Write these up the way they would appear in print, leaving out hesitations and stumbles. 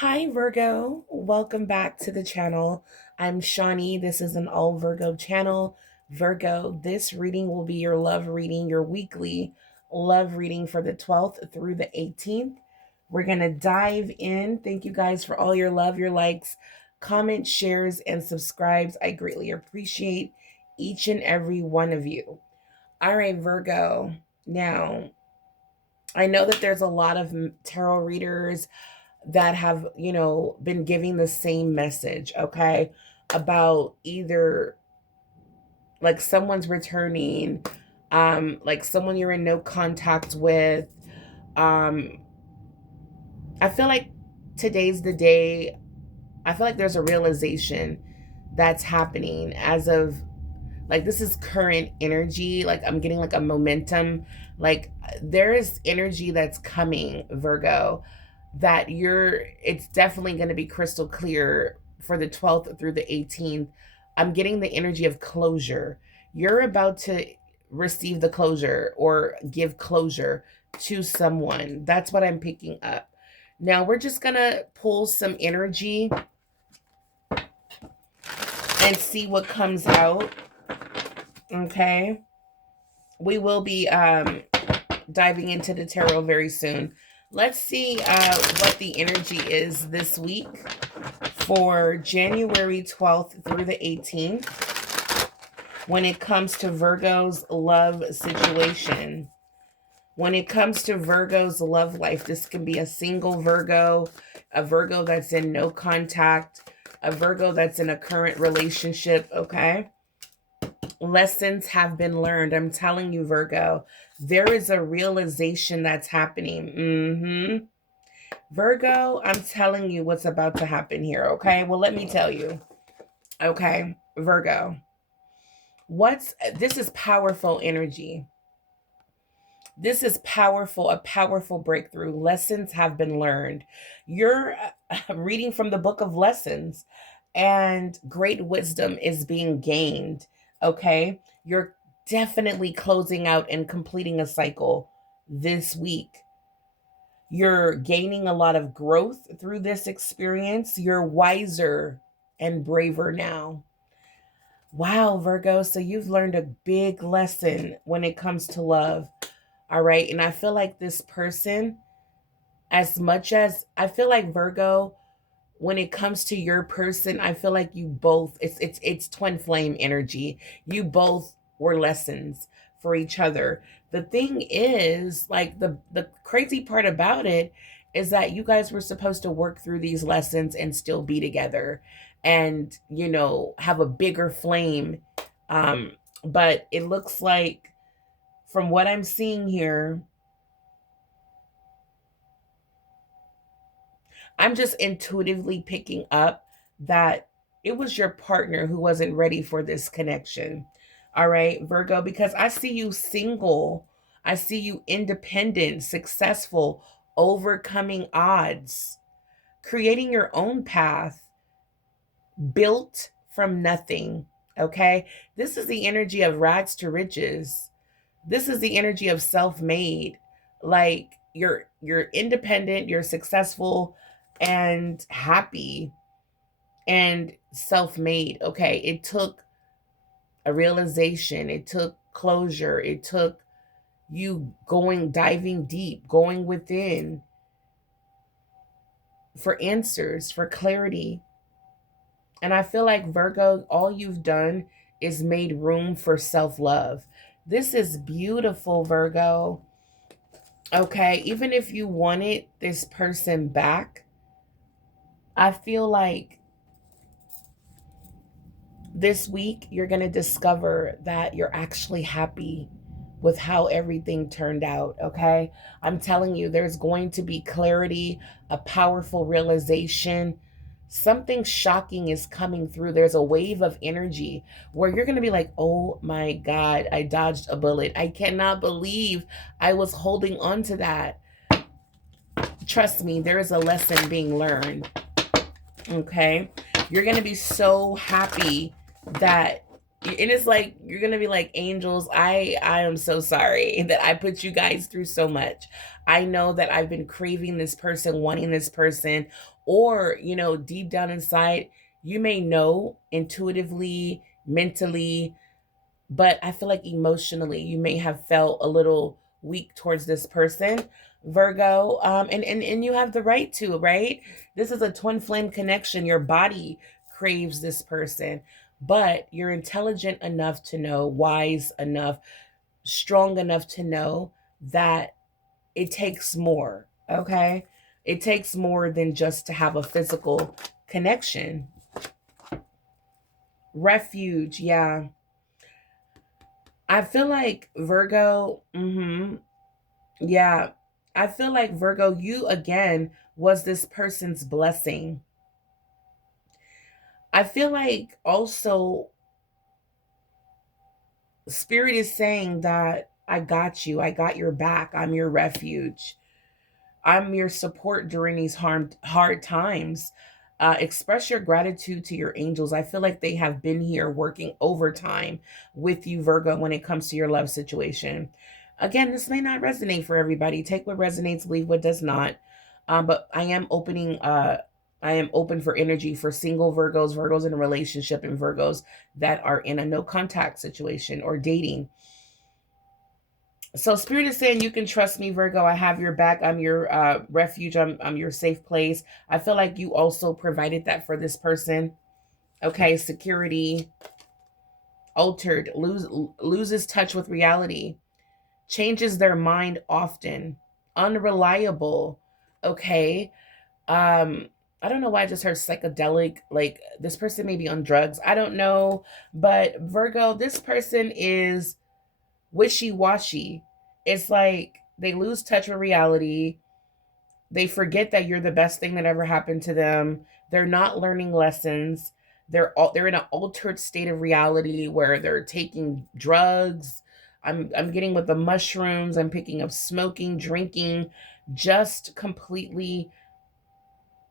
Hi, Virgo. Welcome back to the channel. I'm Shawnee. This is an all Virgo channel. Virgo, this reading will be your love reading, your weekly love reading for the 12th through the 18th. We're going to dive in. Thank you guys for all your love, your likes, comments, shares, and subscribes. I greatly appreciate each and every one of you. All right, Virgo. Now, I know that there's a lot of tarot readers that have, been giving the same message, okay? About either like someone's returning, like someone you're in no contact with. Um, I feel like today's the day. I feel like there's a realization that's happening as of like this is current energy. Like I'm getting like a momentum. Like there is energy that's coming, Virgo, that it's definitely going to be crystal clear for the 12th through the 18th. I'm getting the energy of closure. You're about to receive the closure or give closure to someone. That's what I'm picking up. Now we're just going to pull some energy and see what comes out. Okay. We will be diving into the tarot very soon. Let's see what the energy is this week for January 12th through the 18th when it comes to Virgo's love situation. When it comes to Virgo's love life, this can be a single Virgo, a Virgo that's in no contact, a Virgo that's in a current relationship, okay? Lessons have been learned. I'm telling you, Virgo, there is a realization that's happening. Virgo, I'm telling you what's about to happen here, okay? Well, let me tell you. Okay, Virgo. This is powerful energy. This is powerful, a powerful breakthrough. Lessons have been learned. You're reading from the book of lessons, and great wisdom is being gained. Okay. You're definitely closing out and completing a cycle this week. You're gaining a lot of growth through this experience. You're wiser and braver now. Wow, Virgo. So you've learned a big lesson when it comes to love. All right. And I feel like this person, as much as I feel like Virgo, when it comes to your person, I feel like you both, it's twin flame energy. You both were lessons for each other. The thing is, like the crazy part about it is that you guys were supposed to work through these lessons and still be together and, have a bigger flame. But it looks like from what I'm seeing here, I'm just intuitively picking up that it was your partner who wasn't ready for this connection. All right, Virgo, because I see you single. I see you independent, successful, overcoming odds, creating your own path, built from nothing. Okay, this is the energy of rags to riches. This is the energy of self-made. Like you're independent, you're successful and happy and self-made. Okay, it took a realization, it took closure, it took you diving deep, going within for answers, for clarity. And I feel like Virgo, all you've done is made room for self-love. This is beautiful, Virgo. Okay, even if you wanted this person back, I feel like this week you're going to discover that you're actually happy with how everything turned out. Okay, I'm telling you, there's going to be clarity, a powerful realization. Something shocking is coming through. There's a wave of energy where you're going to be like, oh my God, I dodged a bullet. I cannot believe I was holding on to that. Trust me, there is a lesson being learned. Okay, you're going to be so happy that And it's like you're gonna be like, angels, I am so sorry that I put you guys through so much. I know that I've been craving this person, wanting this person, or deep down inside, you may know intuitively, mentally, but I feel like emotionally you may have felt a little weak towards this person, Virgo. And you have the right to, right? This is a twin flame connection. Your body craves this person, but you're intelligent enough to know, wise enough, strong enough to know that it takes more. Okay, it takes more than just to have a physical connection. Refuge, yeah. I feel like Virgo, yeah. I feel like Virgo, you again was this person's blessing. I feel like also Spirit is saying that I got you, I got your back, I'm your refuge. I'm your support during these hard times. Express your gratitude to your angels. I feel like they have been here working overtime with you, Virgo, when it comes to your love situation. Again, this may not resonate for everybody. Take what resonates, leave what does not. But I am opening. I am open for energy for single Virgos, Virgos in a relationship, and Virgos that are in a no contact situation or dating. So Spirit is saying you can trust me, Virgo. I have your back. I'm your refuge. I'm your safe place. I feel like you also provided that for this person. Okay, security, altered, loses touch with reality, changes their mind often, unreliable. Okay. I don't know why I just heard psychedelic, like this person may be on drugs. I don't know. But Virgo, this person is wishy-washy. It's like they lose touch with reality. They forget that you're the best thing that ever happened to them. They're not learning lessons. They're in an altered state of reality where they're taking drugs. I'm getting with the mushrooms. I'm picking up smoking, drinking, just completely.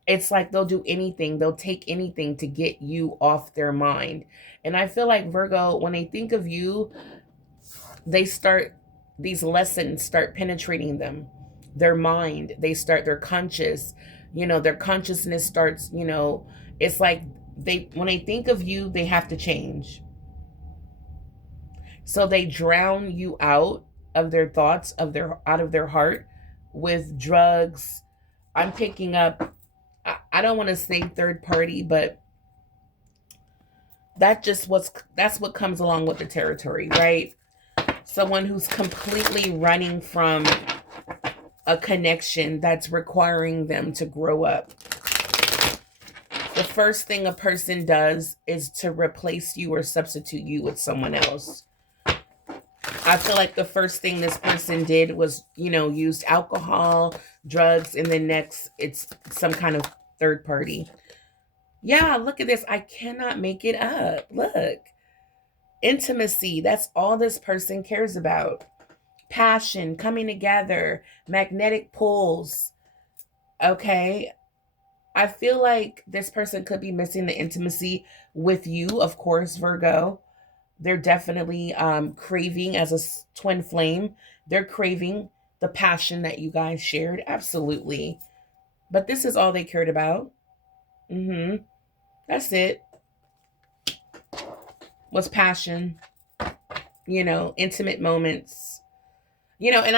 It's like they'll do anything. They'll take anything to get you off their mind. And I feel like Virgo, when they think of you, they start these lessons start penetrating them, their mind. They start their conscious, their consciousness starts, it's like they when they think of you, they have to change. So they drown you out of their thoughts, out of their heart, with drugs. I'm picking up, I don't want to say third party, but that's what comes along with the territory, right? Someone who's completely running from a connection that's requiring them to grow up. The first thing a person does is to replace you or substitute you with someone else. I feel like the first thing this person did was, used alcohol, drugs, and then next it's some kind of third party. Yeah, look at this. I cannot make it up. Look. Intimacy, that's all this person cares about. Passion, coming together, magnetic pulls. Okay. I feel like this person could be missing the intimacy with you, of course, Virgo. They're definitely craving, as a twin flame, they're craving the passion that you guys shared. Absolutely. But this is all they cared about. That's it. Was passion, intimate moments. And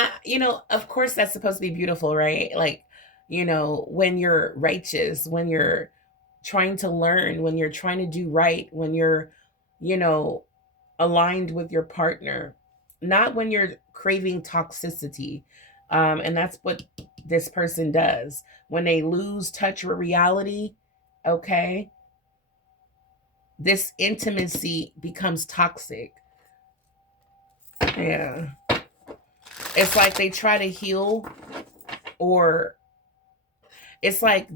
of course that's supposed to be beautiful, right? Like, when you're righteous, when you're trying to learn, when you're trying to do right, when you're, you know, aligned with your partner, not when you're craving toxicity. And that's what this person does. When they lose touch with reality, okay, this intimacy becomes toxic. Yeah. It's like they try to heal, or it's like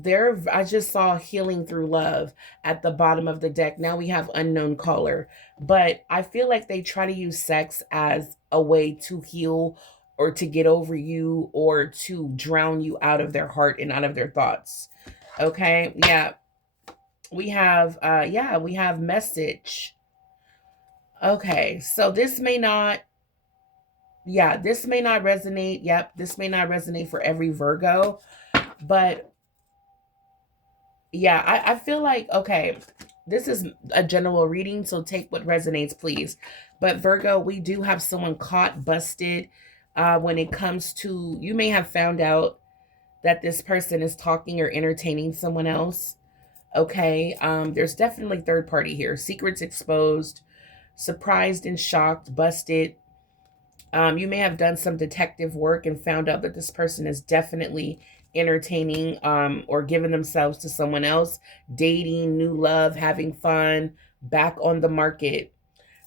I just saw healing through love at the bottom of the deck. Now we have unknown caller. But I feel like they try to use sex as a way to heal or to get over you or to drown you out of their heart and out of their thoughts. Okay? Yeah. We have message. Okay, so this may not, yeah, this may not resonate. Yep, this may not resonate for every Virgo, but yeah, I feel like, okay, this is a general reading, so take what resonates, please. But Virgo, we do have someone caught, busted, when it comes to, you may have found out that this person is talking or entertaining someone else. Okay, there's definitely third party here. Secrets exposed, surprised and shocked, busted. You may have done some detective work and found out that this person is definitely entertaining, or giving themselves to someone else, dating, new love, having fun, back on the market.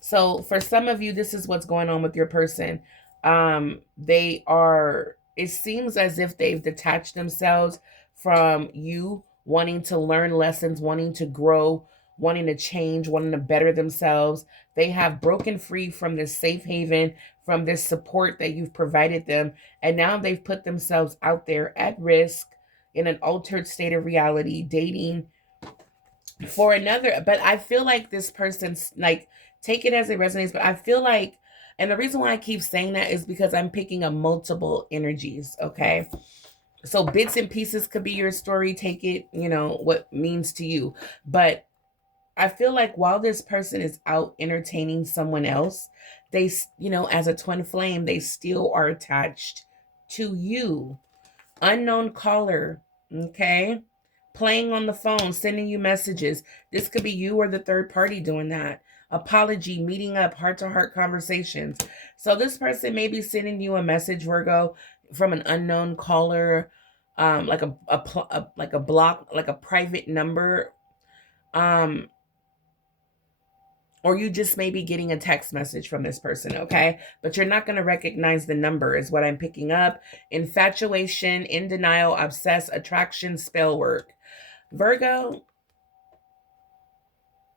So for some of you, this is what's going on with your person. They are, it seems as if they've detached themselves from you, wanting to learn lessons, wanting to grow, wanting to change, wanting to better themselves. They have broken free from this safe haven, from this support that you've provided them. And now they've put themselves out there at risk in an altered state of reality, dating for another. But I feel like this person's like, take it as it resonates, but I feel like, and the reason why I keep saying that is because I'm picking up multiple energies. Okay, so bits and pieces could be your story, take it, what means to you. But I feel like while this person is out entertaining someone else, they, as a twin flame, they still are attached to you. Unknown caller, okay? Playing on the phone, sending you messages. This could be you or the third party doing that. Apology, meeting up, heart to heart conversations. So this person may be sending you a message, Virgo, from an unknown caller, like like a block, like a private number, um, or you just may be getting a text message from this person, okay? But you're not going to recognize the number, is what I'm picking up. Infatuation, in denial, obsess, attraction, spell work. Virgo,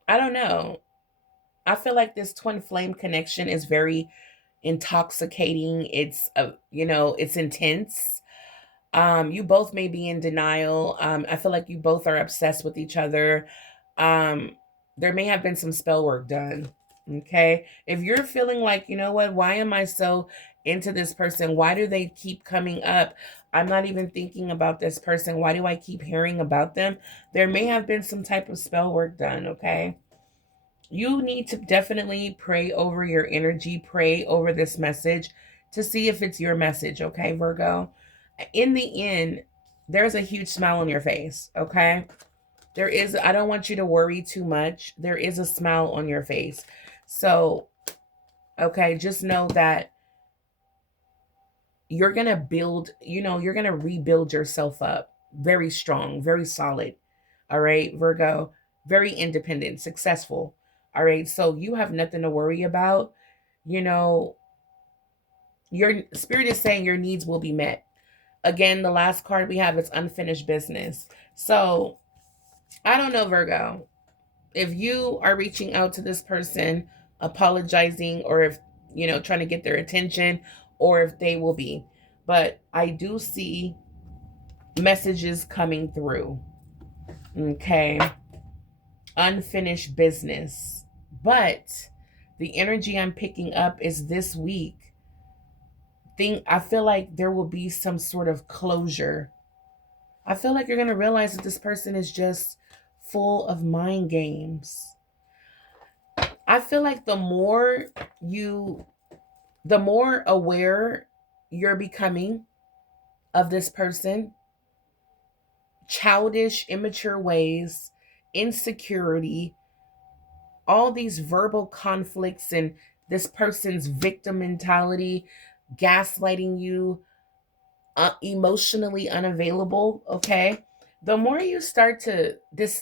I don't know. I feel like this twin flame connection is very intoxicating. It's, it's intense. You both may be in denial. I feel like you both are obsessed with each other. Um, there may have been some spell work done. Okay. If you're feeling like, you know what, why am I so into this person? Why do they keep coming up? I'm not even thinking about this person. Why do I keep hearing about them? There may have been some type of spell work done. Okay. You need to definitely pray over your energy, pray over this message to see if it's your message. Okay, Virgo? In the end, there's a huge smile on your face, okay? There is, I don't want you to worry too much. There is a smile on your face. So, okay, just know that you're going to build, you're going to rebuild yourself up very strong, very solid. All right, Virgo, very independent, successful. All right, so you have nothing to worry about. You know, your spirit is saying your needs will be met. Again, the last card we have is unfinished business. So I don't know, Virgo, if you are reaching out to this person, apologizing, or if, trying to get their attention, or if they will be. But I do see messages coming through. Okay. Unfinished business. But the energy I'm picking up is this week. I feel like there will be some sort of closure. I feel like you're going to realize that this person is just full of mind games. I feel like the more aware you're becoming of this person, childish, immature ways, insecurity, all these verbal conflicts, and this person's victim mentality, gaslighting you, emotionally unavailable, okay? The more you start to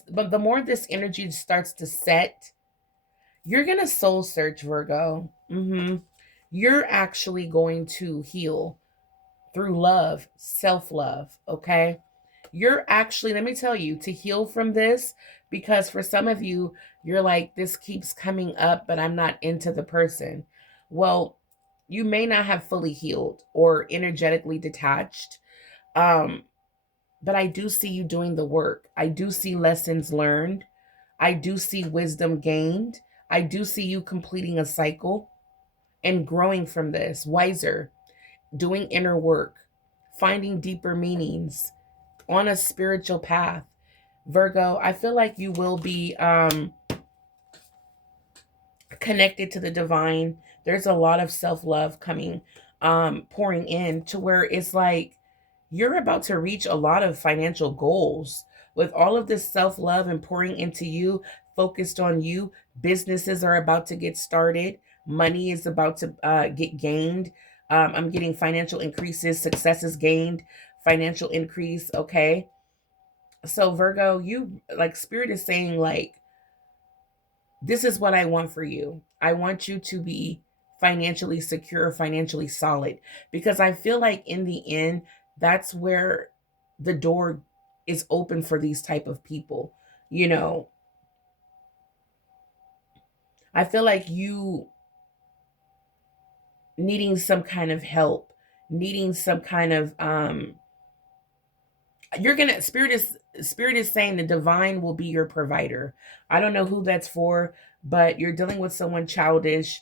but the more this energy starts to set, you're gonna soul search, Virgo. You're actually going to heal through love, self-love, okay? You're actually, let me tell you, to heal from this, because for some of you, you're like, this keeps coming up, but I'm not into the person. Well, you may not have fully healed or energetically detached. Um, but I do see you doing the work. I do see lessons learned. I do see wisdom gained. I do see you completing a cycle and growing from this, wiser, doing inner work, finding deeper meanings on a spiritual path. Virgo, I feel like you will be connected to the divine. There's a lot of self-love coming, pouring in to where it's like you're about to reach a lot of financial goals with all of this self-love and pouring into you, focused on you. Businesses are about to get started. Money is about to get gained. I'm getting financial increases, successes gained, financial increase. Okay. So Virgo, you like spirit is saying like, this is what I want for you. I want you to be financially secure, financially solid, because I feel like in the end, that's where the door is open for these type of people. You know, I feel like you needing some kind of help, needing some kind of you're gonna spirit is saying the divine will be your provider. I don't know who that's for, but you're dealing with someone childish.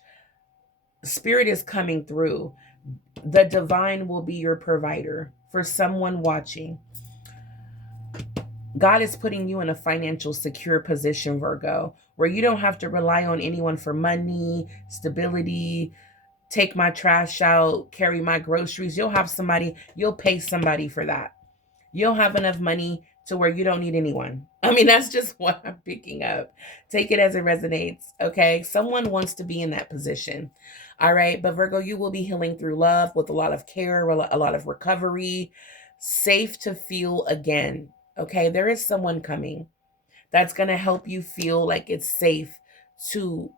Spirit is coming through. The divine will be your provider for someone watching. God is putting you in a financial secure position, Virgo, where you don't have to rely on anyone for money, stability, take my trash out, carry my groceries. You'll have somebody, you'll pay somebody for that. You'll have enough money to where you don't need anyone. I mean, that's just what I'm picking up. Take it as it resonates, okay? Someone wants to be in that position, all right? But Virgo, you will be healing through love with a lot of care, a lot of recovery, safe to feel again, okay? There is someone coming that's going to help you feel like it's safe to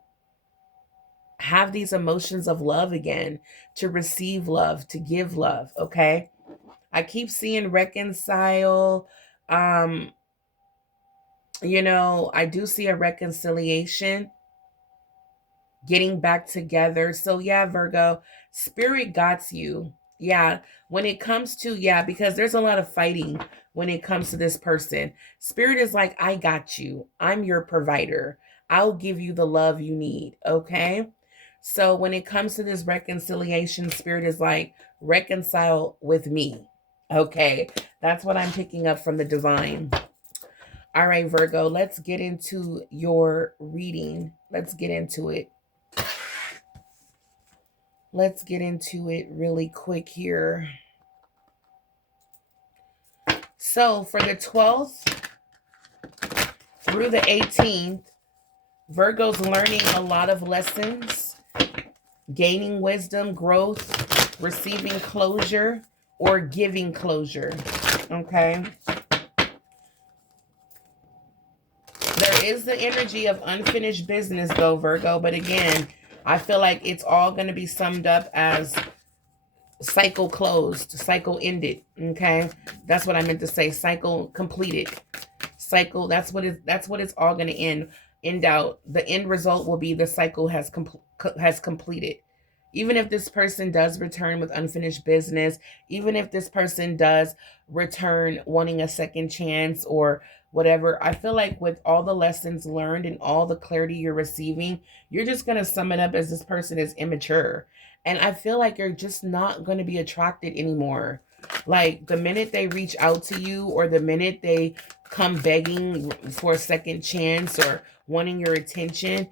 have these emotions of love again, to receive love, to give love, okay? I keep seeing reconcile. You know, I do see a reconciliation, getting back together. So yeah, Virgo, spirit got you. Yeah, when it comes to, yeah, because there's a lot of fighting when it comes to this person. Spirit is like, I got you. I'm your provider. I'll give you the love you need, okay? So when it comes to this reconciliation, spirit is like, reconcile with me. Okay, that's what I'm picking up from the divine. All right, Virgo, let's get into your reading. Let's get into it. Let's get into it really quick here. So for the 12th through the 18th, Virgo's learning a lot of lessons, gaining wisdom, growth, receiving closure, or giving closure. Okay. There is the energy of unfinished business though, Virgo. But again, I feel like it's all going to be summed up as cycle closed, cycle ended. Okay. That's what I meant to say. Cycle completed. Cycle. That's what it's all going to end out. The end result will be the cycle has completed. Even if this person does return with unfinished business, even if this person does return wanting a second chance or whatever, I feel like with all the lessons learned and all the clarity you're receiving, you're just going to sum it up as this person is immature. And I feel like you're just not going to be attracted anymore. Like the minute they reach out to you or the minute they come begging for a second chance or wanting your attention,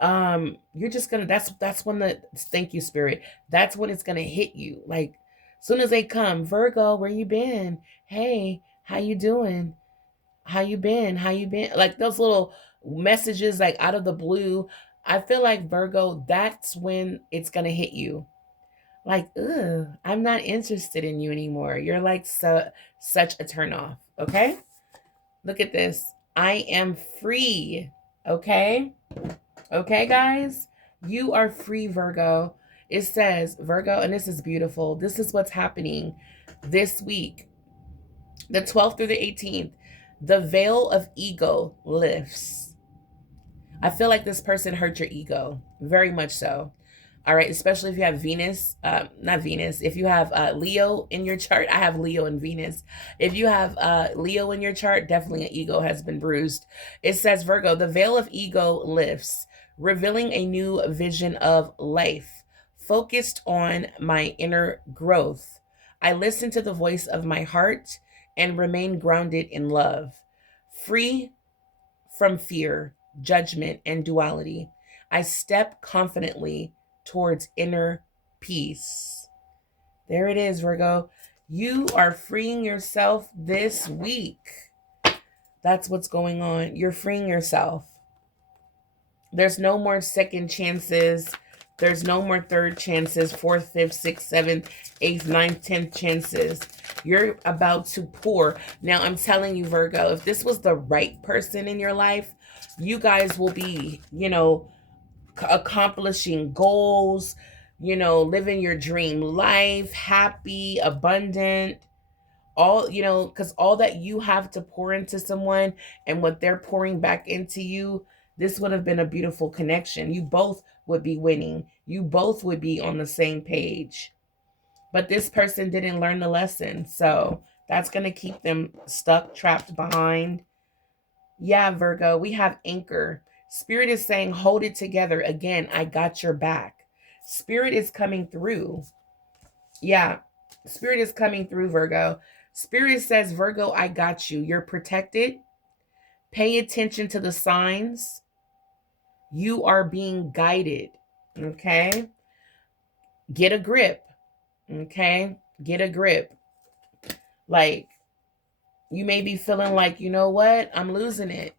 you're just gonna, that's when the, thank you, spirit, that's when it's gonna hit you. Like soon as they come, Virgo, where you been? Hey, how you doing? How you been? How you been? Like those little messages like out of the blue. I feel like Virgo, that's when it's gonna hit you. Like, ugh, I'm not interested in you anymore. You're like such a turnoff. Okay? Look at this. I am free. Okay? Okay, guys? You are free, Virgo. It says, Virgo, and this is beautiful. This is what's happening this week, the 12th through the 18th. The veil of ego lifts. I feel like this person hurt your ego, very much so. All right, especially if you have Venus, not Venus, if you have Leo in your chart. I have Leo and Venus. If you have Leo in your chart, definitely an ego has been bruised. It says, Virgo, the veil of ego lifts, revealing a new vision of life, focused on my inner growth. I listen to the voice of my heart and remain grounded in love, free from fear, judgment, and duality. I step confidently towards inner peace. There it is, Virgo. You are freeing yourself this week. That's what's going on. You're freeing yourself. There's no more second chances. There's no more third chances, fourth, fifth, sixth, seventh, eighth, ninth, 10th chances. You're about to pour. Now, I'm telling you, Virgo, if this was the right person in your life, you guys will be, accomplishing goals, living your dream life, happy, abundant, all, because all that you have to pour into someone and what they're pouring back into you, this would have been a beautiful connection. You both would be winning. You both would be on the same page. But this person didn't learn the lesson. So that's going to keep them stuck, trapped behind. Yeah, Virgo, we have anchor. Spirit is saying, hold it together. Again, I got your back. Spirit is coming through. Yeah, Spirit is coming through, Virgo. Spirit says, Virgo, I got you. You're protected. Pay attention to the signs. You are being guided. Okay? Get a grip. Okay? Get a grip. Like, you may be feeling like, you know what? I'm losing it.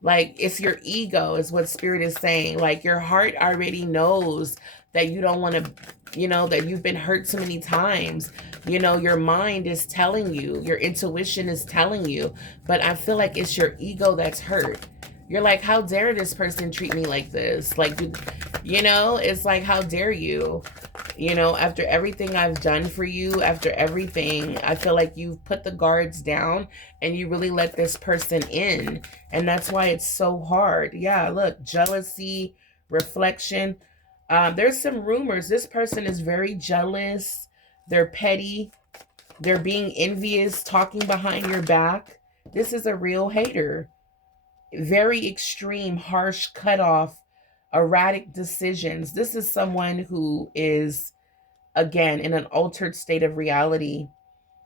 Like, it's your ego is what Spirit is saying. Like, your heart already knows that you don't want to, that you've been hurt so many times. Your mind is telling you, your intuition is telling you, but I feel like it's your ego that's hurt. You're like, how dare this person treat me like this? Like, it's like, how dare you? After everything I've done for you, after everything, I feel like you've put the guards down and you really let this person in. And that's why it's so hard. Yeah, look, jealousy, reflection. There's some rumors. This person is very jealous. They're petty. They're being envious, talking behind your back. This is a real hater. Very extreme, harsh cutoff, erratic decisions. This is someone who is, again, in an altered state of reality.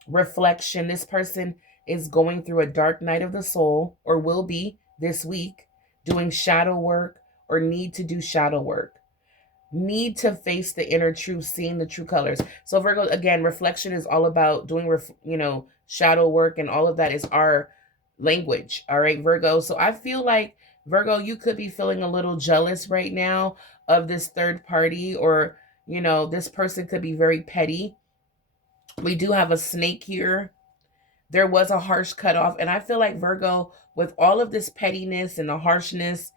Reflection. This person is going through a dark night of the soul, or will be this week, doing shadow work or need to do shadow work. Need to face the inner truth, seeing the true colors. So Virgo, again, reflection is all about doing, shadow work, and all of that is our language. All right, Virgo. So I feel like, Virgo, you could be feeling a little jealous right now of this third party, or, this person could be very petty. We do have a snake here. There was a harsh cutoff. And I feel like, Virgo, with all of this pettiness and the harshness,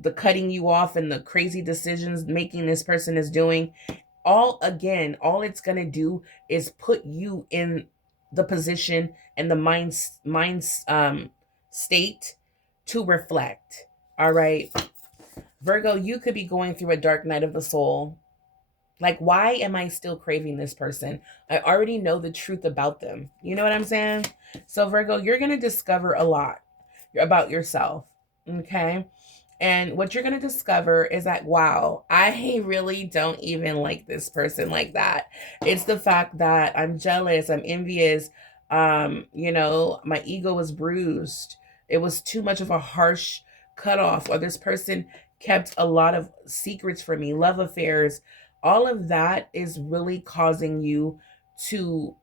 the cutting you off and the crazy decisions making this person is doing, all it's going to do is put you in the position and the mind state to reflect. All right, Virgo, you could be going through a dark night of the soul. Like, why am I still craving this person? I already know the truth about them. You know what I'm saying? So Virgo, you're going to discover a lot about yourself. Okay. And what you're going to discover is that, wow, I really don't even like this person like that. It's the fact that I'm jealous, I'm envious. My ego was bruised. It was too much of a harsh cutoff, or this person kept a lot of secrets from me, love affairs. All of that is really causing you to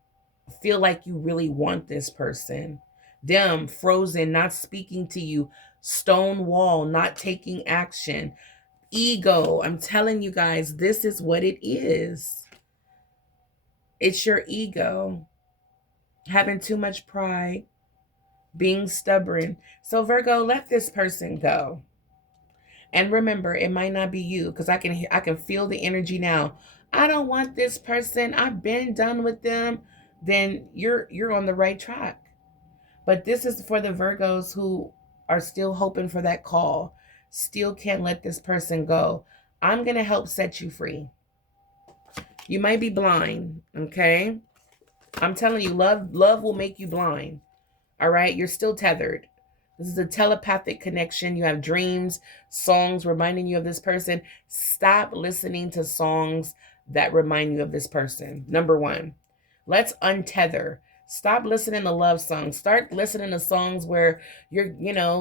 feel like you really want this person. Them frozen, not speaking to you, stone wall, not taking action, ego. I'm telling you guys, this is what it is. It's your ego having too much pride, being stubborn. So Virgo, let this person go. And remember, it might not be you, because I can feel the energy now. I don't want this person. I've been done with them. Then you're on the right track. But this is for the Virgos who are still hoping for that call. Still can't let this person go. I'm going to help set you free. You might be blind, okay? I'm telling you, love will make you blind. All right? You're still tethered. This is a telepathic connection. You have dreams, songs reminding you of this person. Stop listening to songs that remind you of this person. Number one, let's untether. Stop listening to love songs. Start listening to songs where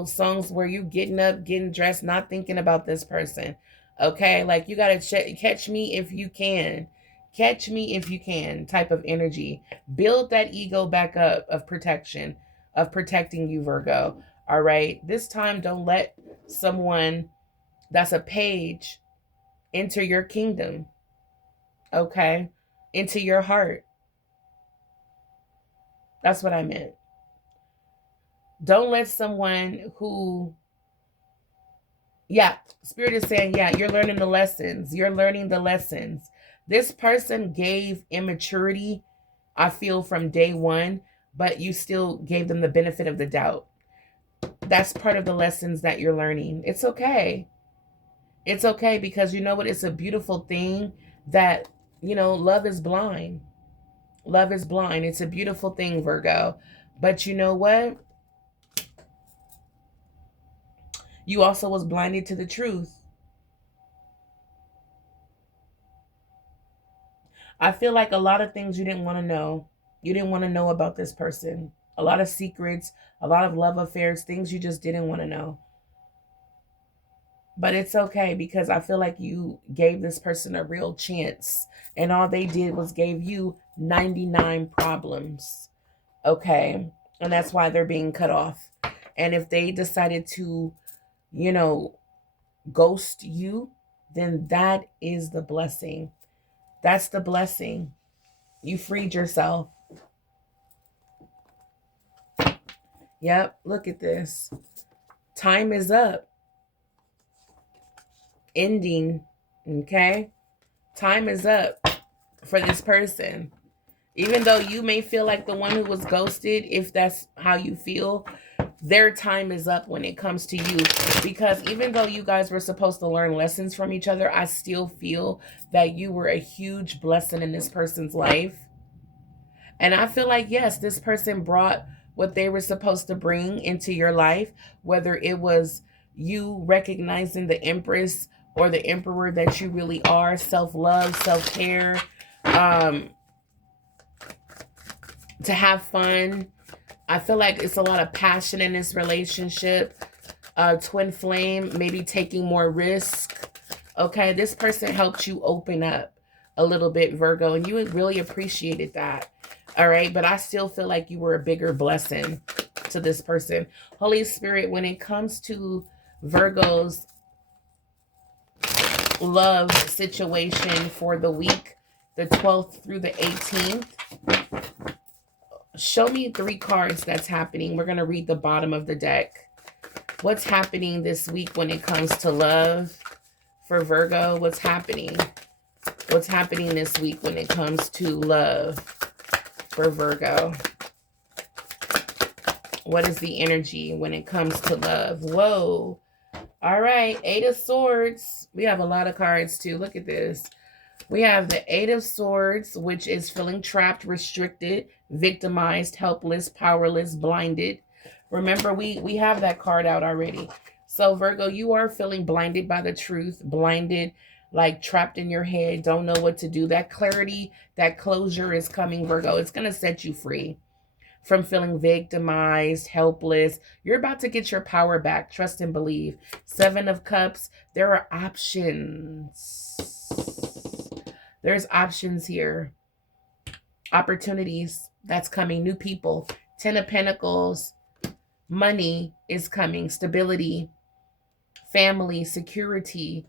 songs where you getting up, getting dressed, not thinking about this person. Okay? Like you got to catch me if you can. Catch me if you can type of energy. Build that ego back up of protection, of protecting you, Virgo. All right? This time, don't let someone that's a page enter your kingdom. Okay? Into your heart. That's what I meant. Don't let someone who, Spirit is saying, you're learning the lessons. You're learning the lessons. This person gave immaturity, I feel, from day one, but you still gave them the benefit of the doubt. That's part of the lessons that you're learning. It's okay. It's okay, because you know what? It's a beautiful thing that, love is blind. Love is blind. It's a beautiful thing, Virgo. But you know what? You also was blinded to the truth. I feel like a lot of things you didn't want to know. You didn't want to know about this person. A lot of secrets, a lot of love affairs, things you just didn't want to know. But it's okay, because I feel like you gave this person a real chance, and all they did was gave you 99 problems. Okay? And that's why they're being cut off. And if they decided to, ghost you, then that is the blessing. That's the blessing. You freed yourself. Yep, look at this. Time is up. Ending. Okay? Time is up for this person. Even though you may feel like the one who was ghosted, if that's how you feel, their time is up when it comes to you. Because even though you guys were supposed to learn lessons from each other, I still feel that you were a huge blessing in this person's life. And I feel like, yes, this person brought what they were supposed to bring into your life, whether it was you recognizing the Empress or the Emperor that you really are, self-love, self-care, to have fun. I feel like it's a lot of passion in this relationship. Twin flame, maybe taking more risk. Okay, this person helped you open up a little bit, Virgo, and you really appreciated that. All right, but I still feel like you were a bigger blessing to this person. Holy Spirit, when it comes to Virgo's love situation for the week, the 12th through the 18th, show me 3 cards that's happening. We're going to read the bottom of the deck. What's happening this week when it comes to love for Virgo? What's happening? What's happening this week when it comes to love for Virgo? What is the energy when it comes to love? Whoa. All right. 8 of Swords. We have a lot of cards too. Look at this. We have the 8 of Swords, which is feeling trapped, restricted, victimized, helpless, powerless, blinded. Remember, we have that card out already. So, Virgo, you are feeling blinded by the truth, blinded, like trapped in your head, don't know what to do. That clarity, that closure is coming, Virgo. It's going to set you free from feeling victimized, helpless. You're about to get your power back. Trust and believe. 7 of Cups. There are options. There's options here. Opportunities. That's coming. New people. 10 of Pentacles. Money is coming. Stability. Family. Security.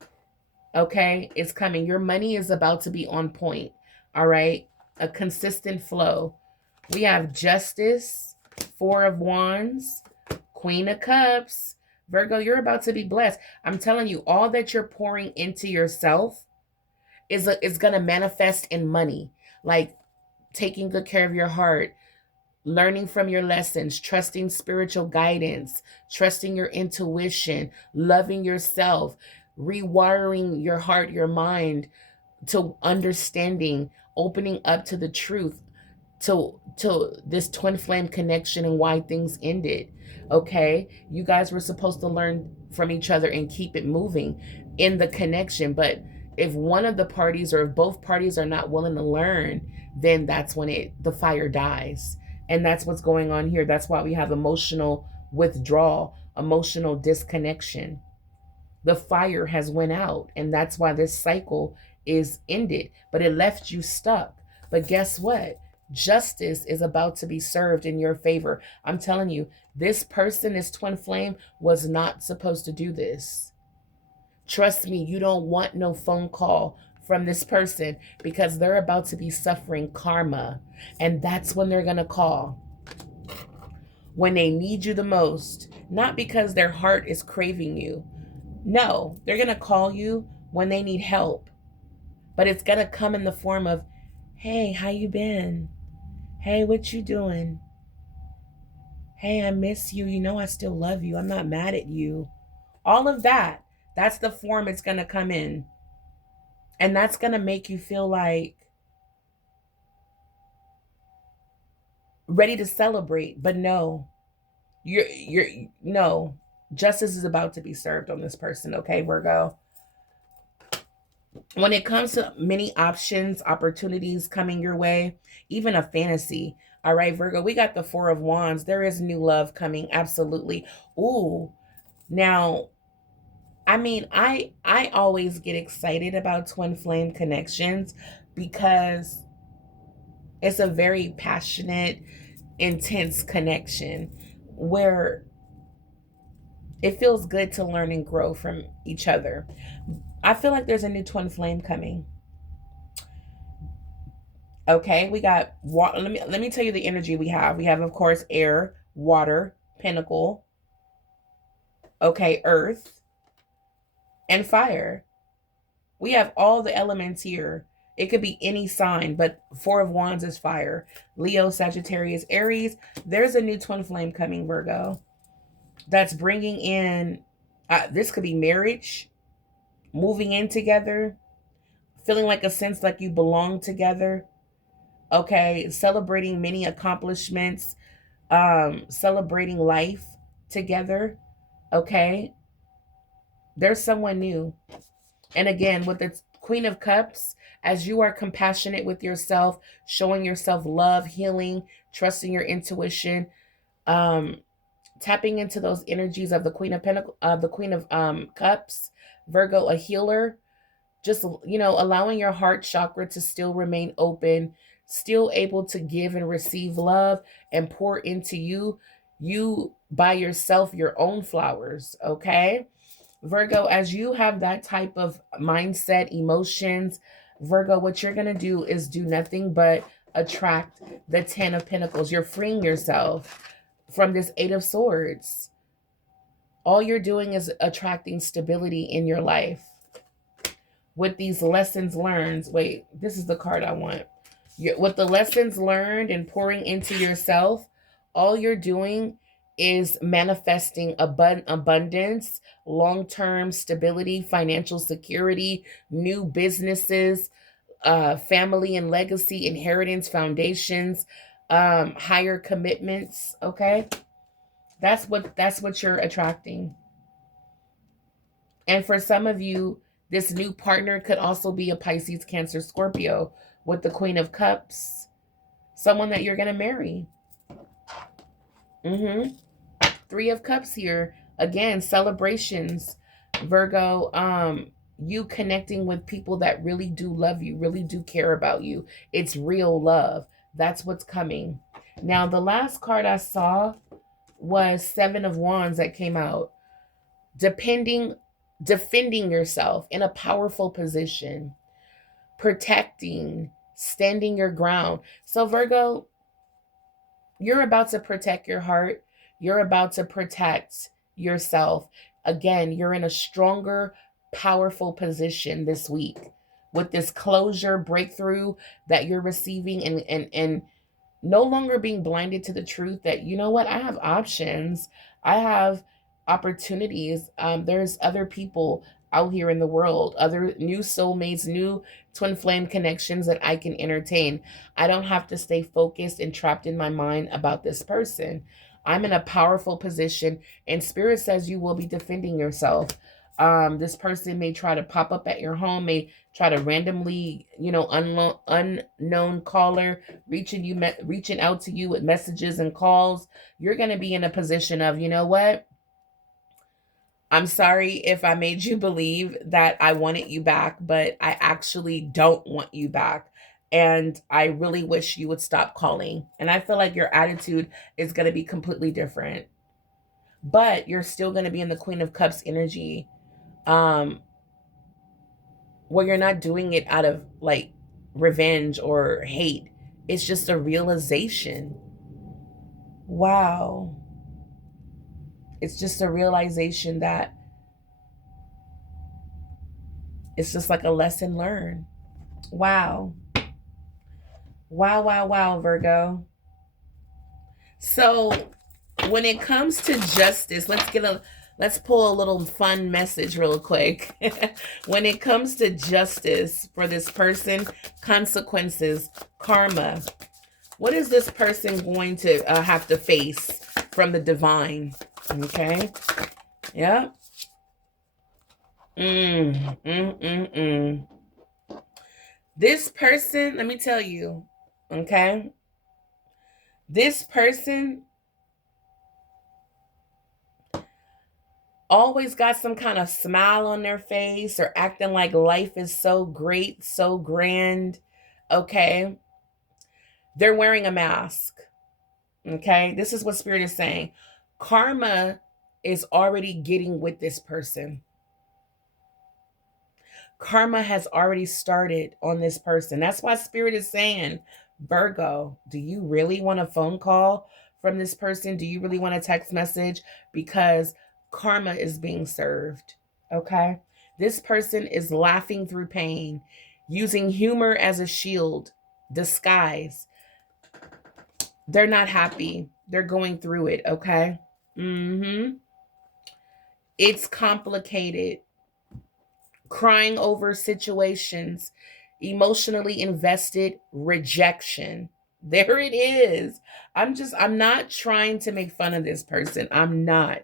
Okay? It's coming. Your money is about to be on point. All right? A consistent flow. We have Justice. 4 of Wands. Queen of Cups. Virgo, you're about to be blessed. I'm telling you, all that you're pouring into yourself is going to manifest in money. Like taking good care of your heart, learning from your lessons, trusting spiritual guidance, trusting your intuition, loving yourself, rewiring your heart, your mind to understanding, opening up to the truth, to this twin flame connection and why things ended. Okay, you guys were supposed to learn from each other and keep it moving in the connection, but if one of the parties or if both parties are not willing to learn, then that's when the fire dies. And that's what's going on here. That's why we have emotional withdrawal, emotional disconnection. The fire has went out, and that's why this cycle is ended, but it left you stuck. But guess what? Justice is about to be served in your favor. I'm telling you, this person, this twin flame, was not supposed to do this. Trust me, you don't want no phone call from this person, because they're about to be suffering karma, and that's when they're going to call. When they need you the most, not because their heart is craving you. No, they're going to call you when they need help. But it's going to come in the form of, hey, how you been? Hey, what you doing? Hey, I miss you. You know I still love you. I'm not mad at you. All of that. That's the form it's going to come in. And that's going to make you feel like ready to celebrate. But no. No. Justice is about to be served on this person, okay, Virgo? When it comes to many options, opportunities coming your way, even a fantasy, all right, Virgo, we got the Four of Wands. There is new love coming, absolutely. Ooh, now, I mean, I always get excited about twin flame connections because it's a very passionate, intense connection where it feels good to learn and grow from each other. I feel like there's a new twin flame coming. Okay, we got water. Let me tell you the energy we have. We have, of course, air, water, pentacle, okay, earth, and fire. We have all the elements here. It could be any sign, but Four of Wands is fire. Leo, Sagittarius, Aries. There's a new twin flame coming, Virgo. That's bringing in, this could be marriage, moving in together, feeling like a sense like you belong together. Okay, celebrating many accomplishments, celebrating life together. Okay, there's someone new. And again, with the Queen of Cups, as you are compassionate with yourself, showing yourself love, healing, trusting your intuition, tapping into those energies of the Queen of the Queen of Cups, Virgo, a healer, just, allowing your heart chakra to still remain open, still able to give and receive love and pour into you by yourself, your own flowers. Okay, Virgo, as you have that type of mindset, emotions, Virgo, what you're going to do is do nothing but attract the 10 of Pentacles. You're freeing yourself from this 8 of Swords. All you're doing is attracting stability in your life. With these lessons learned, wait, this is the card I want. With the lessons learned and pouring into yourself, all you're doing is manifesting abundance, long-term stability, financial security, new businesses, family and legacy, inheritance, foundations, higher commitments. Okay, that's what you're attracting. And for some of you, this new partner could also be a Pisces, Cancer, Scorpio with the Queen of Cups, someone that you're going to marry. Three of Cups here. Again, celebrations, Virgo. You connecting with people that really do love you, really do care about you. It's real love. That's what's coming. Now, the last card I saw was Seven of Wands that came out. Defending yourself in a powerful position, protecting, standing your ground. So Virgo, you're about to protect your heart. You're about to protect yourself. Again, you're in a stronger, powerful position this week with this closure, breakthrough that you're receiving, and no longer being blinded to the truth that, you know what, I have options. I have opportunities. There's other people out here in the world, other new soulmates, new twin flame connections that I can entertain. I don't have to stay focused and trapped in my mind about this person. I'm in a powerful position, and Spirit says you will be defending yourself. This person may try to pop up at your home, may try to randomly, unknown caller reaching out to you with messages and calls. You're going to be in a position of, you know what? I'm sorry if I made you believe that I wanted you back, but I actually don't want you back. And I really wish you would stop calling. And I feel like your attitude is going to be completely different. But you're still going to be in the Queen of Cups energy. Where you're not doing it out of like revenge or hate. It's just a realization. Wow. It's just a realization that it's just like a lesson learned. Wow. Wow, wow, wow, Virgo. So when it comes to justice, let's pull a little fun message real quick. When it comes to justice for this person, consequences, karma, what is this person going to have to face from the divine? Okay. Yeah. This person, let me tell you, okay? This person always got some kind of smile on their face or acting like life is so great, so grand, okay? They're wearing a mask, okay? This is what Spirit is saying. Karma is already getting with this person. Karma has already started on this person. That's why Spirit is saying, Virgo, do you really want a phone call from this person? Do you really want a text message? Because karma is being served. Okay. This person is laughing through pain, using humor as a shield, disguise. They're not happy. They're going through it. Okay. It's complicated. Crying over situations, emotionally invested, rejection. There it is. I'm not trying to make fun of this person. I'm not.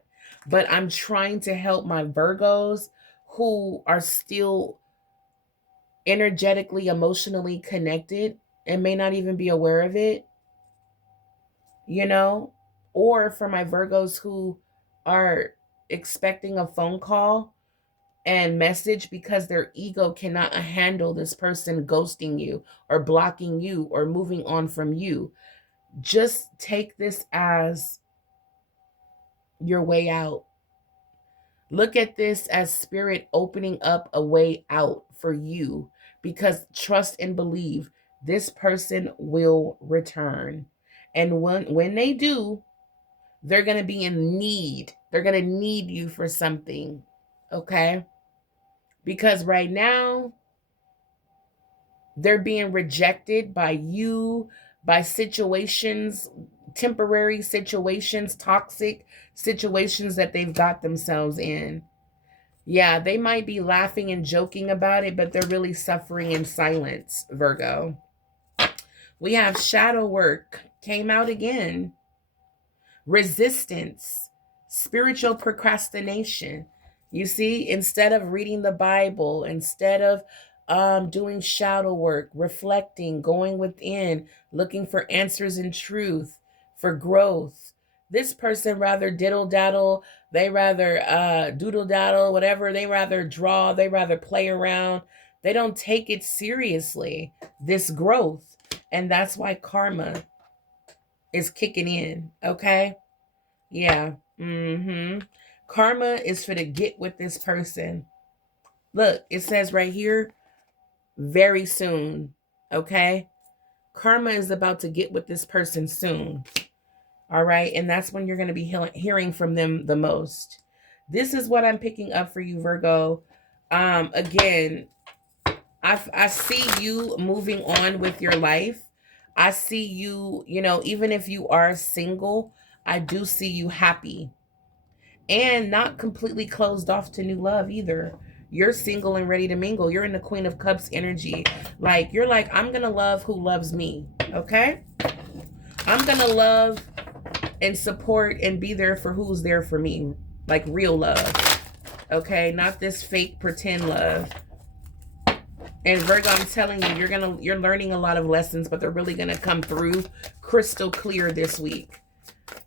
But I'm trying to help my Virgos who are still energetically, emotionally connected and may not even be aware of it, or for my Virgos who are expecting a phone call and message because their ego cannot handle this person ghosting you or blocking you or moving on from you. Just take this as your way out. Look at this as Spirit opening up a way out for you, because trust and believe this person will return. And when they do, they're going to be in need. They're going to need you for something. Okay? Because right now, they're being rejected by you, by situations, temporary situations, toxic situations that they've got themselves in. Yeah, they might be laughing and joking about it, but they're really suffering in silence, Virgo. We have shadow work, came out again. Resistance, spiritual procrastination. You see, instead of reading the Bible, instead of doing shadow work, reflecting, going within, looking for answers in truth, for growth, this person rather diddle daddle, they rather doodle daddle, whatever, they rather draw, they rather play around. They don't take it seriously, this growth. And that's why karma is kicking in, okay? Yeah. Karma is for to get with this person. Look, it says right here, very soon, okay? Karma is about to get with this person soon, all right? And that's when you're going to be hearing from them the most. This is what I'm picking up for you, Virgo. Again, I see you moving on with your life. I see you, even if you are single, I do see you happy and not completely closed off to new love either. You're single and ready to mingle. You're in the Queen of Cups energy. Like, you're like, I'm going to love who loves me. Okay? I'm going to love and support and be there for who's there for me. Like real love. Okay? Not this fake pretend love. And Virgo, I'm telling you, you're learning a lot of lessons, but they're really going to come through crystal clear this week.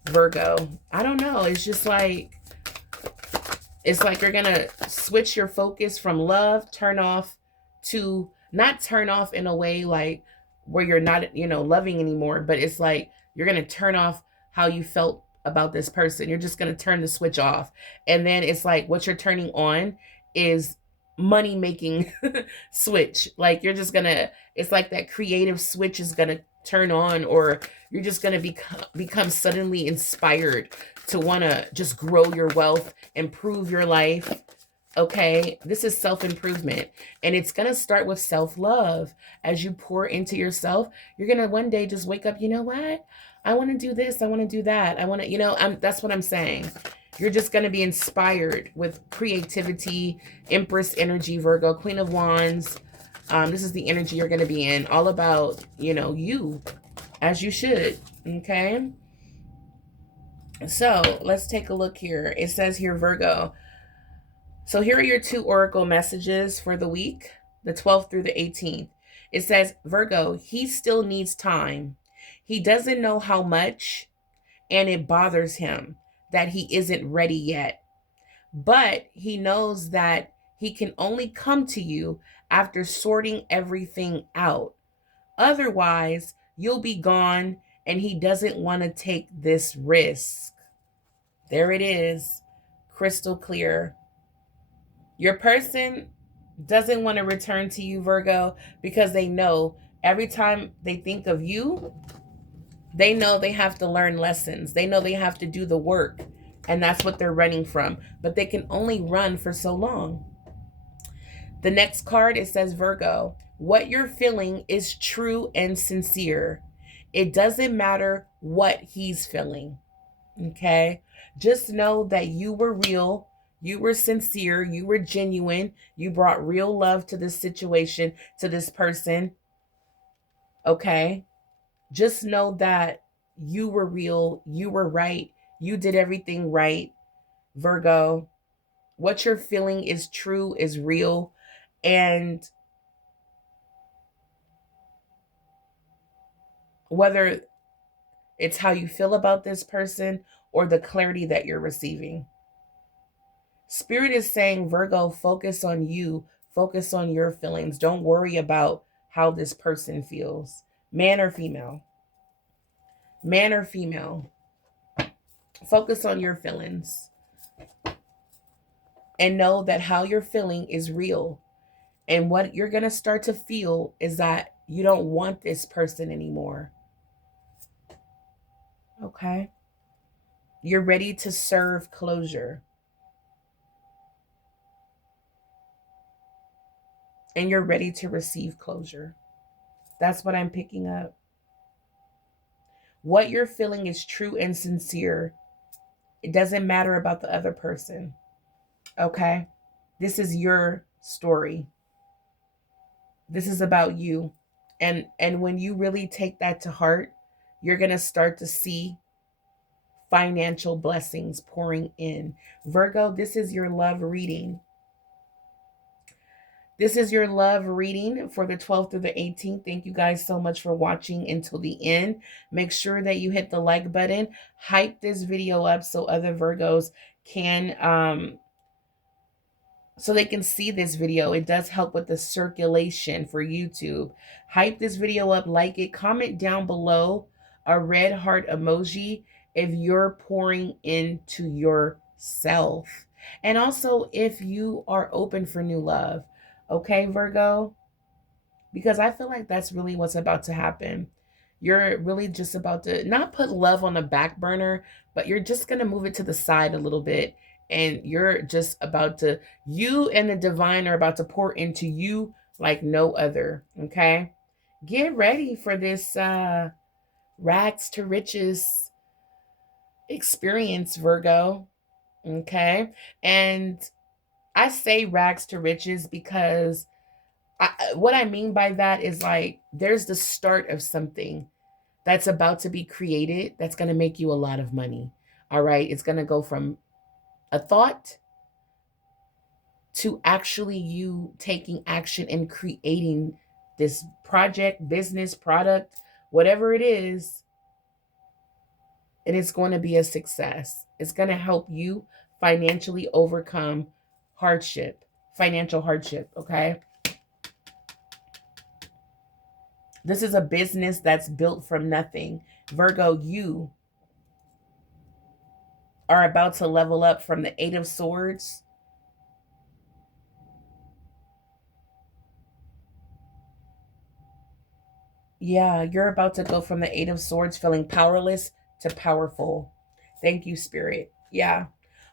Virgo. I don't know. It's just like, it's like you're going to switch your focus from love, turn off to, not turn off in a way like where you're not, loving anymore, but it's like you're going to turn off how you felt about this person. You're just going to turn the switch off. And then it's like what you're turning on is money making switch. Like you're just going to, it's like that creative switch is going to turn on, or you're just going to become suddenly inspired to want to just grow your wealth, improve your life. Okay, this is self-improvement, and it's going to start with self-love. As you pour into yourself, you're going to one day just wake up, you know what? I want to do this. I want to do that. I want to, that's what I'm saying. You're just going to be inspired with creativity, Empress energy, Virgo, Queen of Wands. This is the energy you're going to be in, all about, you, as you should. Okay. So let's take a look here. It says here, Virgo. So here are your 2 oracle messages for the week, the 12th through the 18th. It says, Virgo, he still needs time. He doesn't know how much, and it bothers him that he isn't ready yet. But he knows that he can only come to you after sorting everything out. Otherwise, you'll be gone, and he doesn't want to take this risk. There it is, crystal clear. Your person doesn't want to return to you, Virgo, because they know every time they think of you, they know they have to learn lessons. They know they have to do the work, and that's what they're running from. But they can only run for so long. The next card, it says, Virgo, what you're feeling is true and sincere. It doesn't matter what he's feeling. Okay? Just know that you were real. You were sincere. You were genuine. You brought real love to this situation, to this person. Okay? Just know that you were real. You were right. You did everything right, Virgo. What you're feeling is true, is real. And whether it's how you feel about this person or the clarity that you're receiving, Spirit is saying, Virgo, focus on you. Focus on your feelings. Don't worry about how this person feels. Man or female. Man or female. Focus on your feelings. And know that how you're feeling is real. And what you're going to start to feel is that you don't want this person anymore. Okay? You're ready to serve closure. And you're ready to receive closure. That's what I'm picking up. What you're feeling is true and sincere. It doesn't matter about the other person. Okay? This is your story. This is about you. And when you really take that to heart, you're going to start to see financial blessings pouring in. Virgo, this is your love reading. This is your love reading for the 12th through the 18th. Thank you guys so much for watching until the end. Make sure that you hit the like button. Hype this video up so other Virgos can, so they can see this video. It does help with the circulation for YouTube. Hype this video up, like it, comment down below a red heart emoji if you're pouring into yourself. And also if you are open for new love. Okay, Virgo? Because I feel like that's really what's about to happen. You're really just about to not put love on the back burner, but you're just going to move it to the side a little bit. And you're just about to, you and the divine are about to pour into you like no other. Okay? Get ready for this rags to riches experience, Virgo. Okay? And I say rags to riches because what I mean by that is like there's the start of something that's about to be created that's going to make you a lot of money. All right. It's going to go from a thought to actually you taking action and creating this project, business, product, whatever it is. And it's going to be a success. It's going to help you financially overcome hardship, financial hardship. Okay. This is a business that's built from nothing. Virgo, you are about to level up from the Eight of Swords. Yeah, you're about to go from the Eight of Swords feeling powerless to powerful. Thank you, Spirit. Yeah.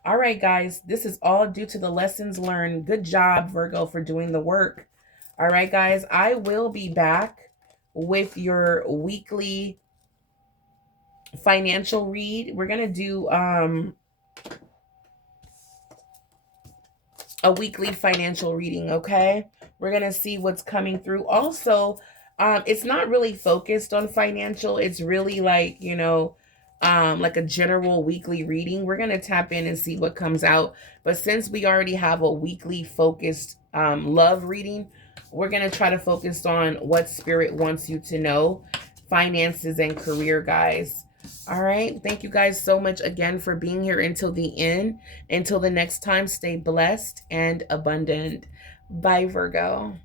All right, guys. This is all due to the lessons learned. Good job, Virgo, for doing the work. All right, guys. I will be back with your weekly financial read. We're going to do a weekly financial reading, okay? We're going to see what's coming through. Also, it's not really focused on financial. It's really like, you know, like a general weekly reading. We're going to tap in and see what comes out. But since we already have a weekly focused love reading, we're going to try to focus on what Spirit wants you to know. Finances and career, guys. All right. Thank you guys so much again for being here until the end. Until the next time, stay blessed and abundant. Bye, Virgo.